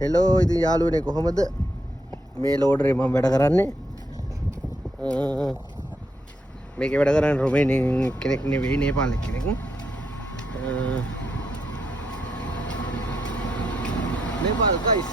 Hello ඉතින් යාළුවනේ කොහොමද මේ ලෝඩරේ මම වැඩ කරන්නේ මේකේ වැඩ කරන්නේ රොමේනියන් කෙනෙක් නෙවෙයි නේපාල කෙනෙක් Nepal guys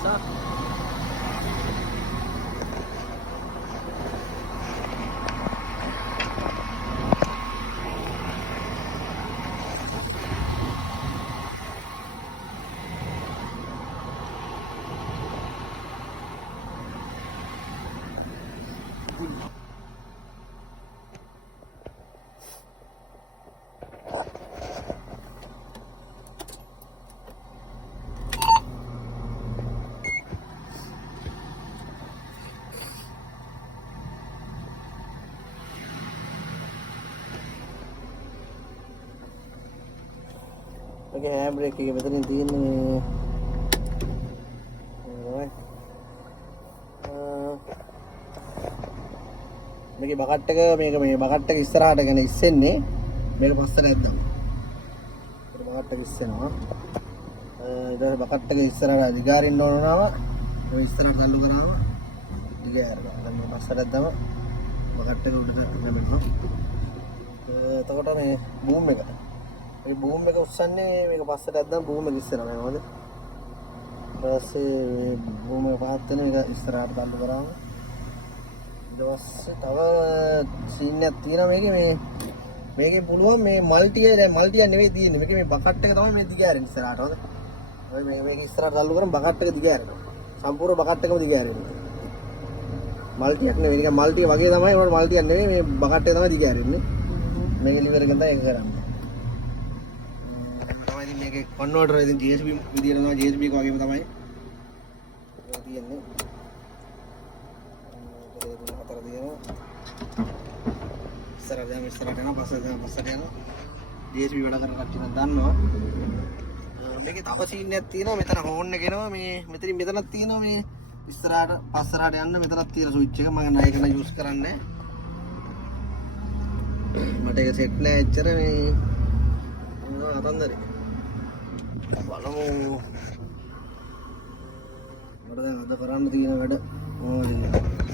Okay, hand brake එක මෙතනින් තියෙන්නේ මේකේ බකට් එක මේ බකට් එක ඉස්සරහට ගෙන ඉස්සෙන්නේ මේක පස්සට ඇද්දම. ඒක බකට් එක ඉස්සෙනවා. ඊට බකට් එක ඉස්සරහට දිගාරින්න ඕන නම් මේ ඉස්සරහට අල්ලු කරාම දිගාරනවා. දැන් මේ පස්සට ඇද්දම බකට් එක උඩට නැමෙනවා. එතකොට මේ බූම් එක මේ බූම් එක උස්සන්නේ මේක පස්සට ඇද්දම බූම් එක ඉස්සරහට යනවාද? ඊට පස්සේ බූම් එක පහත් වෙන එක ඉස්සරහට අල්ලු කරාම ඊට තව සීන් එකක් තියෙනවා මේකේ පුළුවන් මේ මල්ටි නෙවෙයි තියෙන්නේ මේකේ මේ බකට් එක තමයි මේ දිගෑරෙන්නේ ඉස්සරහට හොඳ. ඔය මේක ඉස්සරහට අල්ලු කරන් බකට් එක දිගෑරෙනවා. සම්පූර්ණ බකට් එකම දිගෑරෙනවා. මල්ටියක් නෙවෙයි නිකන් මල්ටි වගේ තමයි ඒකට මල්ටියක් නෙවෙයි මේ බකට් එක තමයි දිගෑරෙන්නේ. මේක ලිවර් එකෙන් තමයි ඒක කරන්නේ. තමයි ඉතින් මේකේ කන්වර්ටර් ඉතින් JSB විදියට තමයි JSB එක වගේම තමයි ඒක තියෙන්නේ. ඉස්සරහට යනවා පස්සට යනවා DSB වැඩ කරන කට්ටිය නම් දන්නවා මේකේ තව සීන් එකක් තියෙනවා මෙතන හෝන් එක එනවා මේ මෙතනක් තියෙනවා මේ ඉස්සරහට පස්සරහට යන්න මෙතනක් තියෙන ස්විච් එක මම නෑ ඒක නම් යූස් කරන්නේ මට ඒක සෙට් නෑ එච්චර මේ අතන්දරේ බලමු මට දැන් අද කරන්න තියෙන වැඩ මොනවද